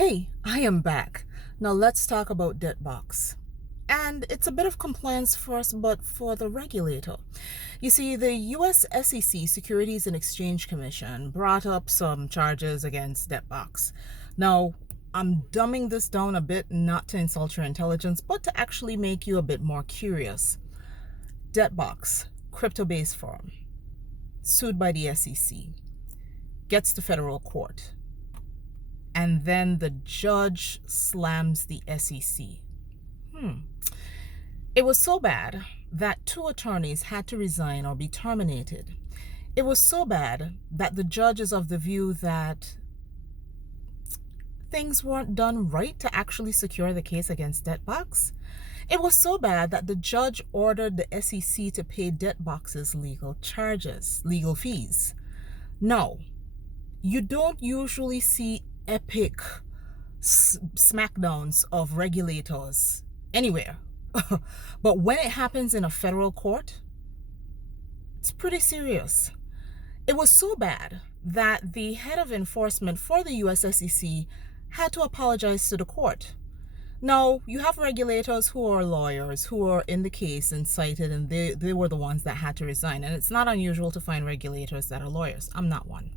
Hey, I am back. Now let's talk about debtbox. And it's a bit of compliance first, but for the regulator. You see, the US SEC, Securities and Exchange Commission, brought up some charges against debtbox. Now, I'm dumbing this down a bit, not to insult your intelligence, but to actually make you a bit more curious. Debtbox, crypto-based firm, sued by the SEC, gets to federal court. And then the judge slams the SEC. It was so bad that two attorneys had to resign or be terminated. It was so bad that the judge is of the view that things weren't done right to actually secure the case against debtbox. It was so bad that the judge ordered the SEC to pay debtbox's legal fees. Now, you don't usually see epic smackdowns of regulators anywhere. But when it happens in a federal court, it's pretty serious. It was so bad that the head of enforcement for the US SEC had to apologize to the court. Now, you have regulators who are lawyers who are in the case and cited, and they were the ones that had to resign. And it's not unusual to find regulators that are lawyers. I'm not one.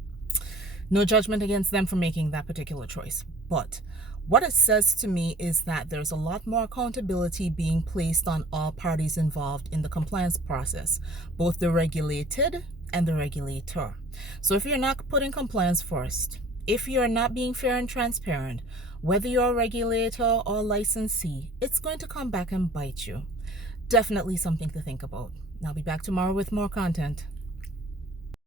No judgment against them for making that particular choice. But what it says to me is that there's a lot more accountability being placed on all parties involved in the compliance process, both the regulated and the regulator. So if you're not putting compliance first, if you're not being fair and transparent, whether you're a regulator or licensee, it's going to come back and bite you. Definitely something to think about. I'll be back tomorrow with more content.